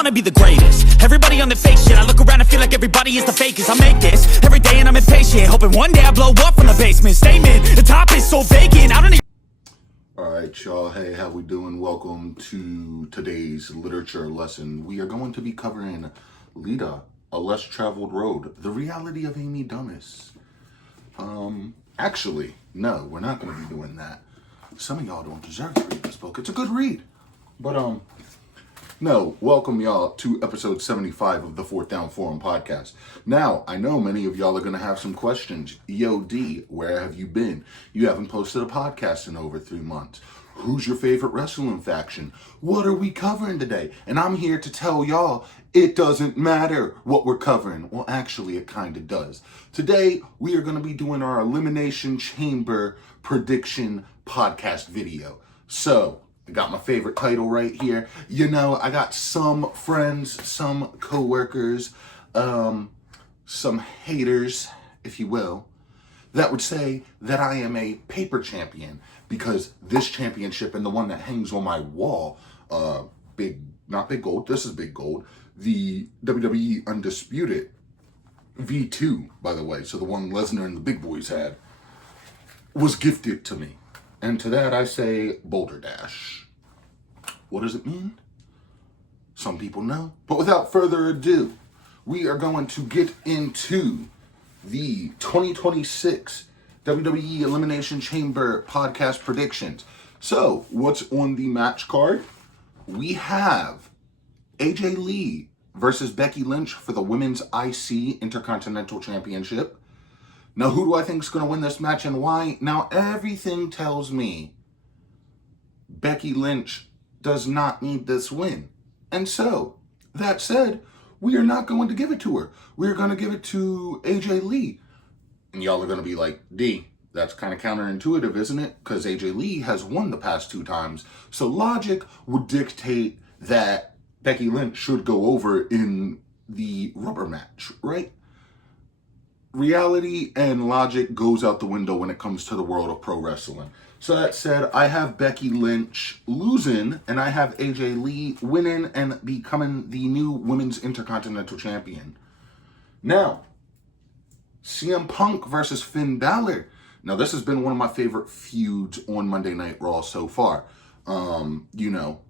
wanna be the greatest. Everybody on the fake shit. I look around and feel like everybody is the fakest. I make this every day and I'm impatient, hoping one day I blow up from the basement. Statement, the top is so vacant, I don't even... Alright y'all, hey, how we doing? Welcome to today's literature lesson. We are going to be covering Lita, A Less Traveled Road, The Reality of Amy Dummis. Actually, no, we're not going to be doing that. Some of y'all don't deserve to read this book. It's a good read. But, no, welcome y'all to episode 75 of the Fourth Down Forum podcast. Now, I know many of y'all are going to have some questions. Yo, D, where have you been? You haven't posted a podcast in over 3 months. Who's your favorite wrestling faction? What are we covering today? And I'm here to tell y'all, it doesn't matter what we're covering. Well, actually, it kind of does. Today, we are going to be doing our Elimination Chamber prediction podcast video. So, I got my favorite title right here. You know, I got some friends, some co-workers, some haters, if you will, that would say that I am a paper champion because this championship and the one that hangs on my wall, not big gold, this is big gold, the WWE Undisputed V2, by the way, so the one Lesnar and the big boys had, was gifted to me. And to that I say, Boulder Dash. What does it mean? Some people know. But without further ado, we are going to get into the 2026 WWE Elimination Chamber podcast predictions. So, what's on the match card? We have AJ Lee versus Becky Lynch for the Women's IC Intercontinental Championship. Now, who do I think is going to win this match and why? Now, everything tells me Becky Lynch does not need this win. And so, that said, we are not going to give it to her. We're going to give it to AJ Lee. And y'all are going to be like, D, that's kind of counterintuitive, isn't it? Because AJ Lee has won the past 2 times. So logic would dictate that Becky Lynch should go over in the rubber match, right? Reality and logic goes out the window when it comes to the world of pro wrestling. So that said, I have Becky Lynch losing, and I have AJ Lee winning and becoming the new Women's Intercontinental Champion. Now, CM Punk versus Finn Balor. Now, this has been one of my favorite feuds on Monday Night Raw so far. You know,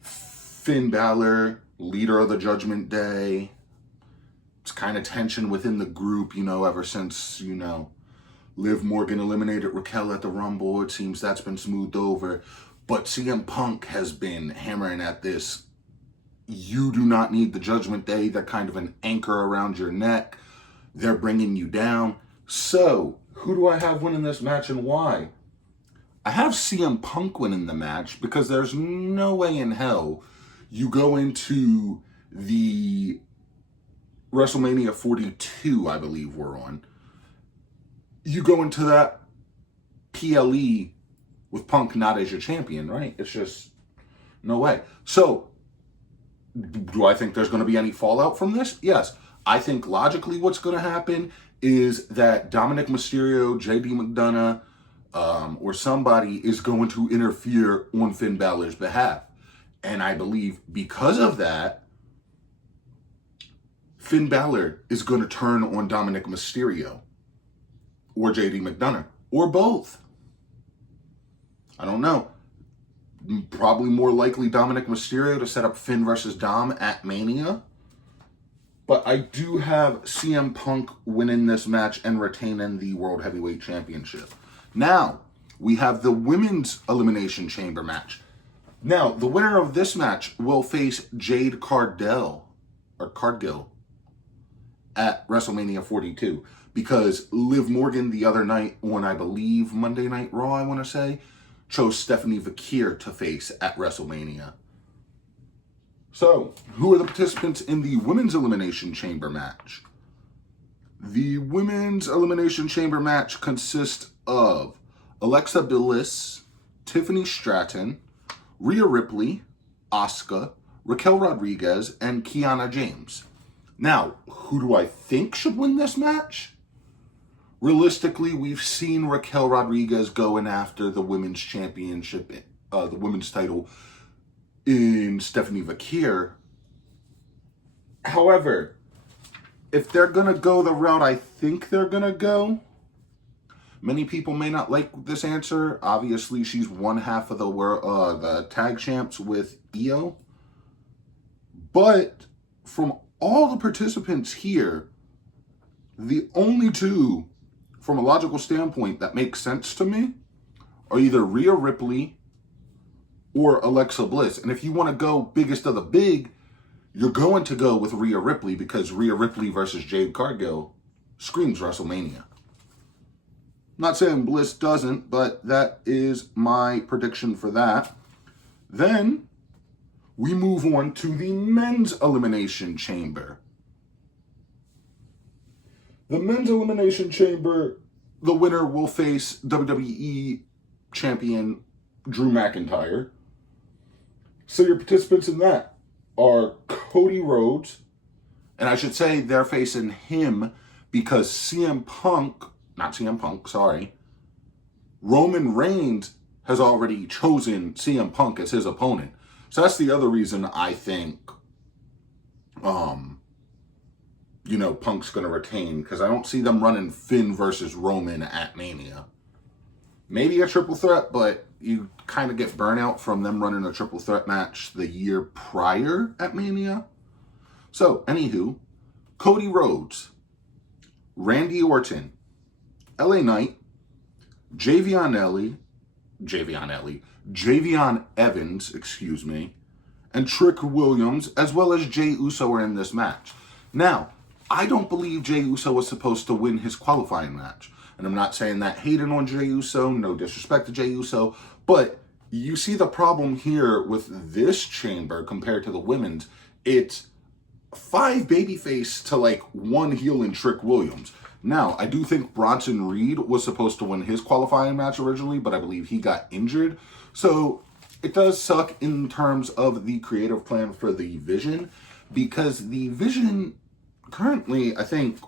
Finn Balor, leader of the Judgment Day. It's kind of tension within the group, you know, ever since, you know, Liv Morgan eliminated Raquel at the Rumble. It seems that's been smoothed over. But CM Punk has been hammering at this. You do not need the Judgment Day. They're kind of an anchor around your neck. They're bringing you down. So, who do I have winning this match and why? I have CM Punk winning the match because there's no way in hell you go into the WrestleMania 42, I believe we're on. You go into that PLE with Punk not as your champion, right? It's just no way. So, do I think there's going to be any fallout from this? Yes. I think logically what's going to happen is that Dominic Mysterio, JD McDonough, or somebody is going to interfere on Finn Balor's behalf. And I believe because of that, Finn Balor is going to turn on Dominic Mysterio or JD McDonough or both. I don't know. Probably more likely Dominic Mysterio to set up Finn versus Dom at Mania. But I do have CM Punk winning this match and retaining the World Heavyweight Championship. Now, we have the Women's Elimination Chamber match. Now, the winner of this match will face Jade Cargill at WrestleMania 42 because Liv Morgan the other night on, I believe, Monday Night Raw, I want to say, chose Stephanie Vakir to face at WrestleMania. So, who are the participants in the Women's Elimination Chamber match? The Women's Elimination Chamber match consists of Alexa Bliss, Tiffany Stratton, Rhea Ripley, Asuka, Raquel Rodriguez, and Kiana James. Now, who do I think should win this match? Realistically, we've seen Raquel Rodriguez going after the women's championship, the women's title in Stephanie Vakir However, if they're going to go the route I think they're going to go, many people may not like this answer. Obviously, she's one half of the tag champs with Io. But from all the participants here, the only two, from a logical standpoint, that make sense to me are either Rhea Ripley or Alexa Bliss. And if you want to go biggest of the big, you're going to go with Rhea Ripley because Rhea Ripley versus Jade Cargill screams WrestleMania. Not saying Bliss doesn't, but that is my prediction for that. Then we move on to the men's elimination chamber. The men's elimination chamber, the winner will face WWE champion Drew McIntyre. So your participants in that are Cody Rhodes, and I should say they're facing him because Roman Reigns has already chosen CM Punk as his opponent. So that's the other reason I think, Punk's going to retain, because I don't see them running Finn versus Roman at Mania. Maybe a triple threat, but you kind of get burnout from them running a triple threat match the year prior at Mania. So, anywho, Cody Rhodes, Randy Orton, LA Knight, Javion Evans, and Trick Williams, as well as Jey Uso are in this match. Now, I don't believe Jey Uso was supposed to win his qualifying match. And I'm not saying that hating on Jey Uso, no disrespect to Jey Uso, but you see the problem here with this chamber compared to the women's. It's 5 babyface to like 1 heel in Trick Williams. Now, I do think Bronson Reed was supposed to win his qualifying match originally, but I believe he got injured. So it does suck in terms of the creative plan for the Vision, because the Vision currently, I think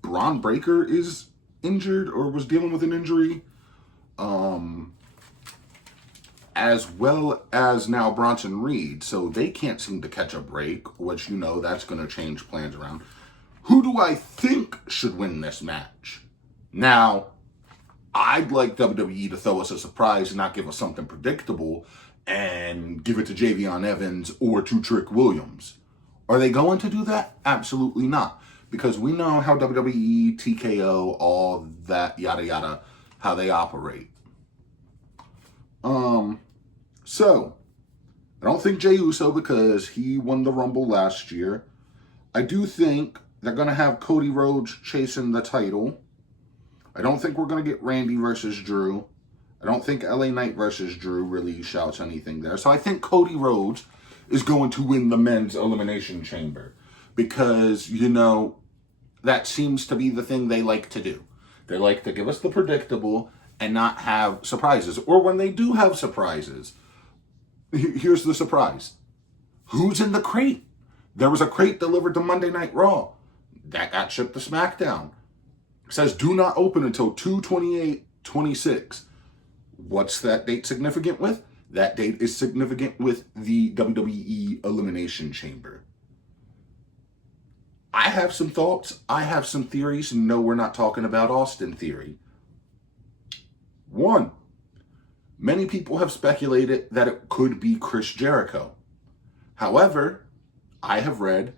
Braun Breaker is injured or was dealing with an injury, as well as now Bronson Reed. So they can't seem to catch a break, which, that's going to change plans around. Who do I think should win this match? Now, I'd like WWE to throw us a surprise and not give us something predictable and give it to Javion Evans or to Trick Williams. Are they going to do that? Absolutely not. Because we know how WWE, TKO, all that, yada yada, how they operate. So, I don't think Jey Uso, because he won the Rumble last year. I do think they're going to have Cody Rhodes chasing the title. I don't think we're going to get Randy versus Drew. I don't think LA Knight versus Drew really shouts anything there. So I think Cody Rhodes is going to win the men's elimination chamber. Because, that seems to be the thing they like to do. They like to give us the predictable and not have surprises. Or when they do have surprises, here's the surprise. Who's in the crate? There was a crate delivered to Monday Night Raw. That got shipped to SmackDown. It says do not open until 2/28/26. What's that date significant with? That date is significant with the WWE Elimination Chamber. I have some thoughts. I have some theories. No, we're not talking about Austin Theory. 1, many people have speculated that it could be Chris Jericho. However, I have read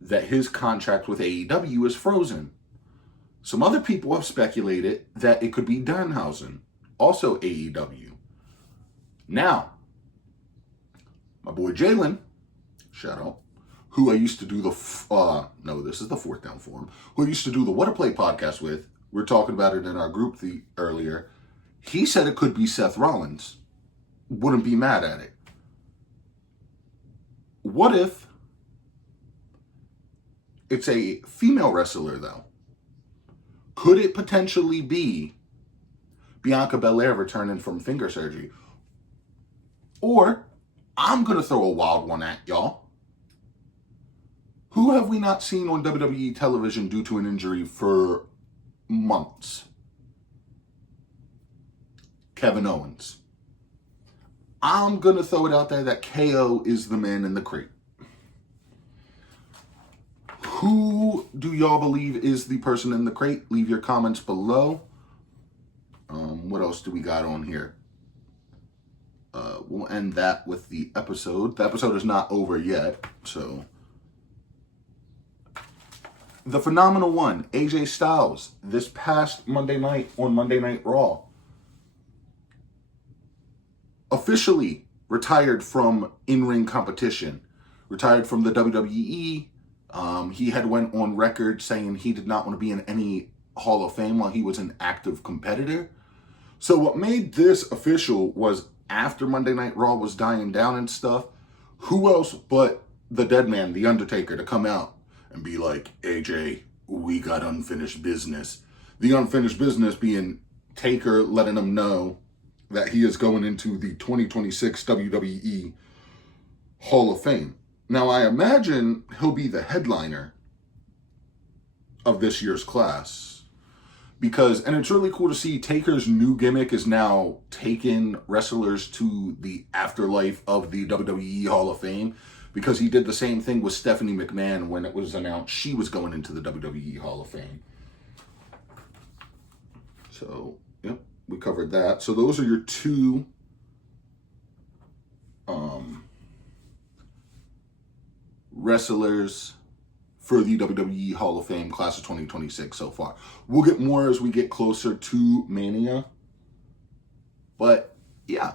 that his contract with AEW is frozen. Some other people have speculated that it could be Danhausen, also AEW. Now, my boy Jalen, shout out, who I used to do this is the Fourth Down Forum, who I used to do the What a Play podcast with, we were talking about it in our group earlier, he said it could be Seth Rollins. Wouldn't be mad at it. What if it's a female wrestler, though? Could it potentially be Bianca Belair returning from finger surgery? Or, I'm going to throw a wild one at y'all. Who have we not seen on WWE television due to an injury for months? Kevin Owens. I'm going to throw it out there that KO is the man in the crate. Who do y'all believe is the person in the crate? Leave your comments below. What else do we got on here? We'll end that with the episode. The episode is not over yet, so. The phenomenal one, AJ Styles, this past Monday night on Monday Night Raw, officially retired from in-ring competition, retired from the WWE. He had went on record saying he did not want to be in any Hall of Fame while he was an active competitor. So what made this official was after Monday Night Raw was dying down and stuff, who else but the dead man, The Undertaker, to come out and be like, AJ, we got unfinished business. The unfinished business being Taker letting him know that he is going into the 2026 WWE Hall of Fame. Now, I imagine he'll be the headliner of this year's class. And it's really cool to see Taker's new gimmick is now taking wrestlers to the afterlife of the WWE Hall of Fame, because he did the same thing with Stephanie McMahon when it was announced she was going into the WWE Hall of Fame. So, yep, we covered that. So those are your two wrestlers for the WWE Hall of Fame class of 2026 so far. We'll get more as we get closer to Mania. But, yeah.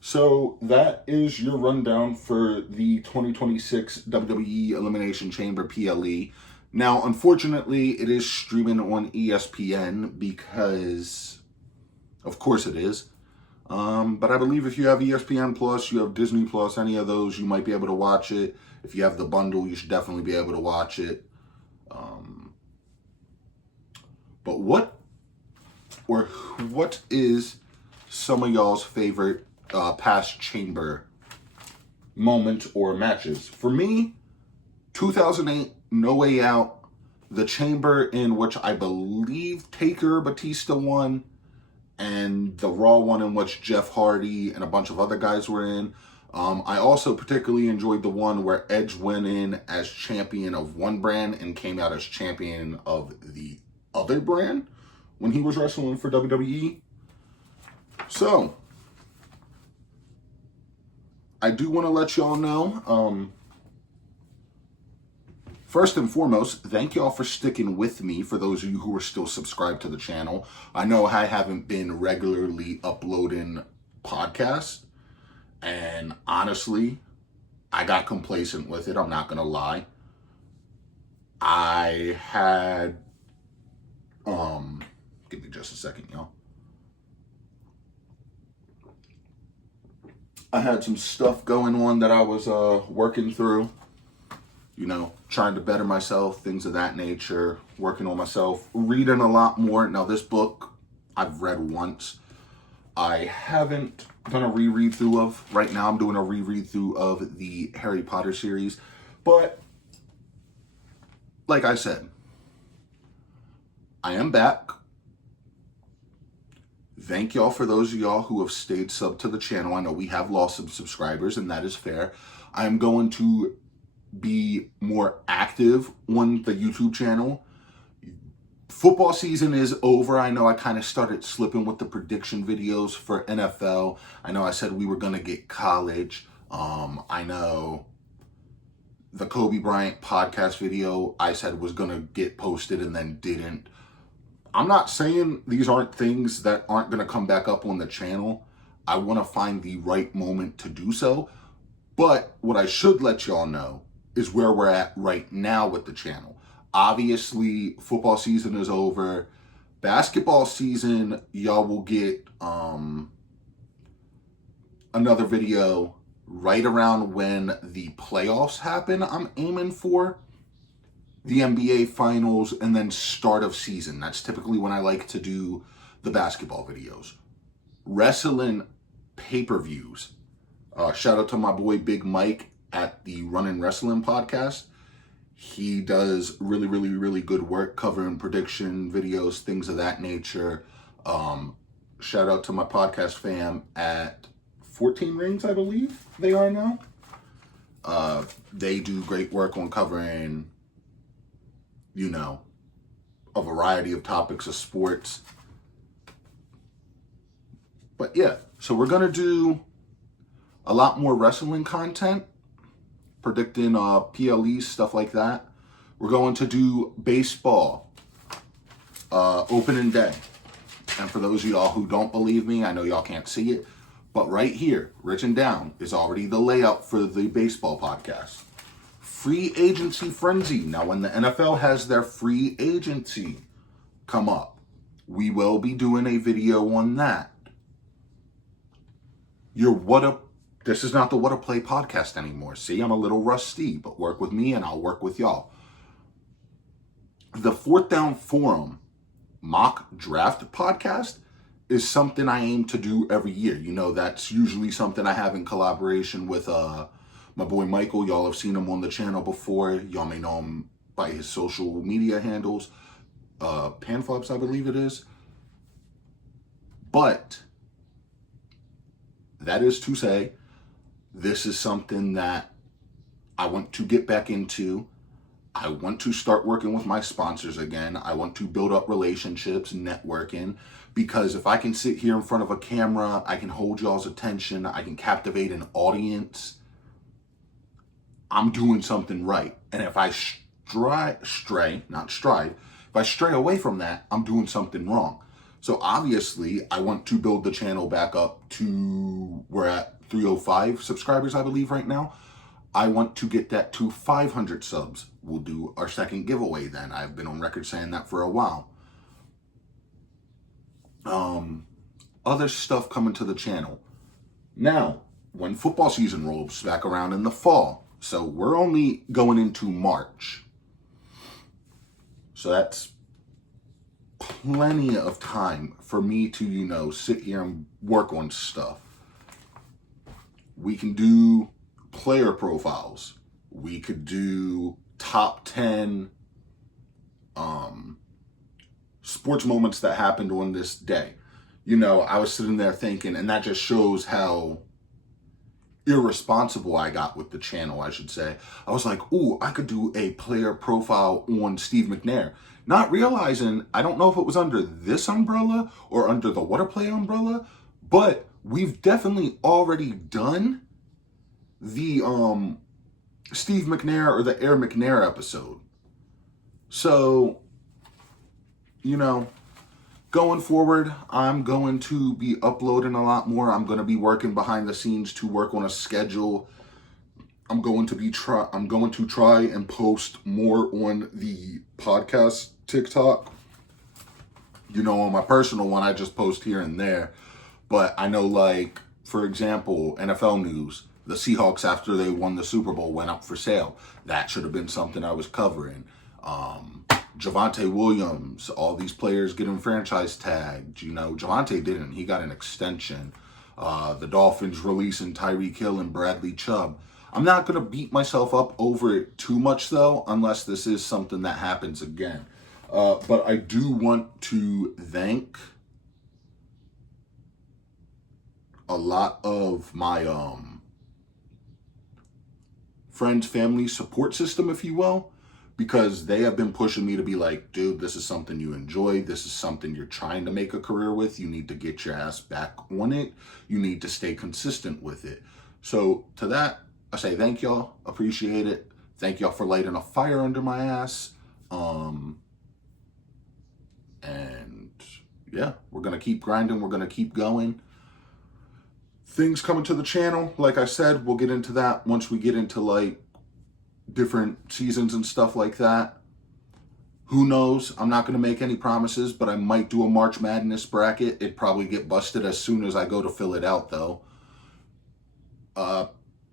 So that is your rundown for the 2026 WWE Elimination Chamber PLE. Now, unfortunately, it is streaming on ESPN because, of course it is. But I believe if you have ESPN Plus, you have Disney Plus, any of those, you might be able to watch it. If you have the bundle, you should definitely be able to watch it. But what is some of y'all's favorite past Chamber moment or matches? For me, 2008 No Way Out, the Chamber in which I believe Taker Batista won, and the Raw one in which Jeff Hardy and a bunch of other guys were in. I also particularly enjoyed the one where Edge went in as champion of one brand and came out as champion of the other brand when he was wrestling for WWE. So, I do want to let y'all know, first and foremost, thank y'all for sticking with me, for those of you who are still subscribed to the channel. I know I haven't been regularly uploading podcasts, and honestly, I got complacent with it, I'm not going to lie. I had, give me just a second, y'all. I had some stuff going on that I was working through, you know, trying to better myself, things of that nature, working on myself, reading a lot more. Now, this book I've read once. I haven't done a reread through of. Right now, I'm doing a reread through of the Harry Potter series. But, like I said, I am back. Thank y'all for those of y'all who have stayed sub to the channel. I know we have lost some subscribers, and that is fair. I'm going to be more active on the YouTube channel. Football season is over. I know I kind of started slipping with the prediction videos for NFL. I know I said we were going to get college. I know the Kobe Bryant podcast video I said was going to get posted and then didn't. I'm not saying these aren't things that aren't going to come back up on the channel. I want to find the right moment to do so. But what I should let y'all know is where we're at right now with the channel. Obviously, football season is over. Basketball season, y'all will get another video right around when the playoffs happen. I'm aiming for the NBA finals and then start of season. That's typically when I like to do the basketball videos. Wrestling pay-per-views. Shout out to my boy Big Mike at the Runnin' Wrestling podcast. He does really, really, really good work covering prediction videos, things of that nature. Shout out to my podcast fam at 14 Rings, I believe they are now. They do great work on covering a variety of topics of sports. But yeah, so we're going to do a lot more wrestling content, predicting PLEs, stuff like that. We're going to do baseball opening day. And for those of y'all who don't believe me, I know y'all can't see it, but right here, written down, is already the layout for the baseball podcast. Free agency frenzy. Now, when the NFL has their free agency come up, we will be doing a video on that. This is not the What a Play podcast anymore. See, I'm a little rusty, but work with me and I'll work with y'all. The Fourth Down Forum mock draft podcast is something I aim to do every year. That's usually something I have in collaboration with my boy Michael. Y'all have seen him on the channel before. Y'all may know him by his social media handles. Panflips, I believe it is. But that is to say, this is something that I want to get back into. I want to start working with my sponsors again. I want to build up relationships, networking, because if I can sit here in front of a camera, I can hold y'all's attention, I can captivate an audience, I'm doing something right. And if I stray away from that, I'm doing something wrong. So obviously, I want to build the channel back up to, we're at 305 subscribers, I believe, right now. I want to get that to 500 subs. We'll do our second giveaway then. I've been on record saying that for a while. Other stuff coming to the channel. Now, when football season rolls back around in the fall, so we're only going into March. So that's plenty of time for me to, sit here and work on stuff. We can do player profiles. We could do top 10 sports moments that happened on this day. I was sitting there thinking, and that just shows how irresponsible I got with the channel, I should say. I was like, ooh, I could do a player profile on Steve McNair. Not realizing, I don't know if it was under this umbrella or under the What a Play umbrella, but we've definitely already done the Steve McNair or the Air McNair episode. So, going forward, I'm going to be uploading a lot more. I'm going to be working behind the scenes to work on a schedule. I'm going to try and post more on the podcast TikTok. On my personal one, I just post here and there. But I know, like, for example, NFL news, the Seahawks, after they won the Super Bowl, went up for sale. That should have been something I was covering. Javonte Williams, all these players getting franchise tagged. Javonte didn't. He got an extension. The Dolphins releasing Tyreek Hill and Bradley Chubb. I'm not going to beat myself up over it too much, though, unless this is something that happens again. But I do want to thank a lot of my friends, family support system, if you will, because they have been pushing me to be like, dude, this is something you enjoy. This is something you're trying to make a career with. You need to get your ass back on it. You need to stay consistent with it. So to that, I say thank y'all. Appreciate it. Thank y'all for lighting a fire under my ass. And yeah, we're going to keep grinding. We're going to keep going. Things coming to the channel. Like I said, we'll get into that once we get into like different seasons and stuff like that. Who knows? I'm not going to make any promises, but I might do a March Madness bracket. It'd probably get busted as soon as I go to fill it out, though.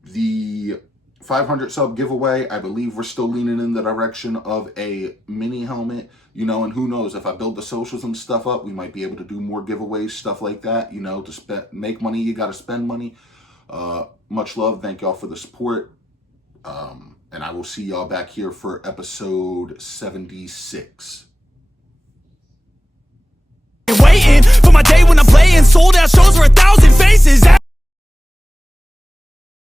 The 500 sub giveaway, I believe we're still leaning in the direction of a mini helmet, and who knows, if I build the socials and stuff up, we might be able to do more giveaways, stuff like that, to make money, you got to spend money. Much love. Thank y'all for the support. And I will see y'all back here for episode 76. Waiting for my day when I'm playing sold out shows for 1,000 faces.